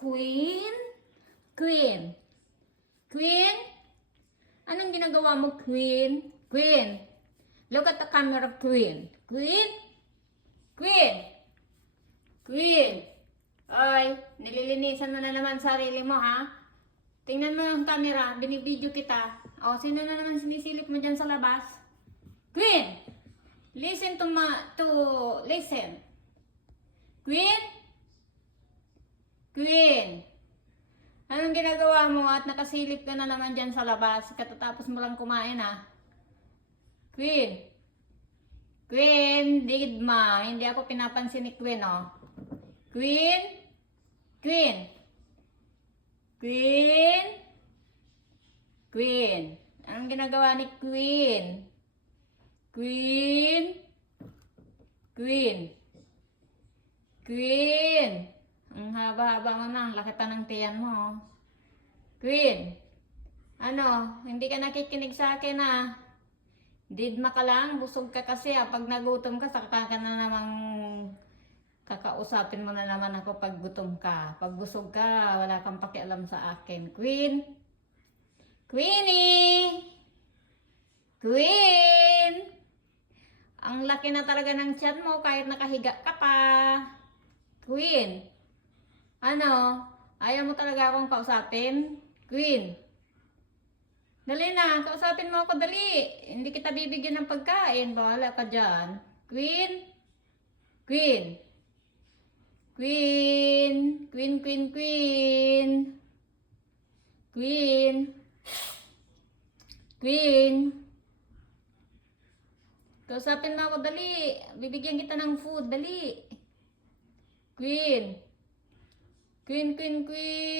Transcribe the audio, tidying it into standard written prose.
Queen? Queen? Queen? Anong ginagawa mo, Queen? Queen? Look at the camera, Queen. Queen? Queen? Queen? Ay, nililinisan mo na naman sarili mo, ha? Tingnan mo yung camera, binibidyo kita. O, sino na naman sinisilip mo dyan sa labas? Queen! Listen listen. Queen? Queen? Anong ginagawa mo at nakasilip ka na naman dyan sa labas? Katatapos mo lang kumain, ha? Queen? Queen, Digma, hindi ako pinapansin ni Queen, oh. Queen? Queen? Queen? Queen? Anong ginagawa ni Queen? Queen? Queen? Queen? Ang haba-haba mo na, ang laki pa ng tiyan mo. Queen? Ano, hindi ka nakikinig sa akin, ah. Didma ka lang, busog ka kasi, ah. Pag nagutom ka, saka ka na namang kakausapin mo na naman ako pag gutom ka. Pag busog ka, wala kang pakialam sa akin. Queen? Queenie? Queen? Ang laki na talaga ng tiyan mo kahit nakahiga ka pa. Queen? Ano? Ayaw mo talaga akong kausapin? Queen? Dali na, kausapin mo ako, dali. Hindi kita bibigyan ng pagkain. Bahala ka dyan. Queen? Queen? Queen? Queen, Queen, Queen? Queen? Queen? Kausapin mo ako, dali. Bibigyan kita ng food, dali. Queen? Queen, Queen, Queen?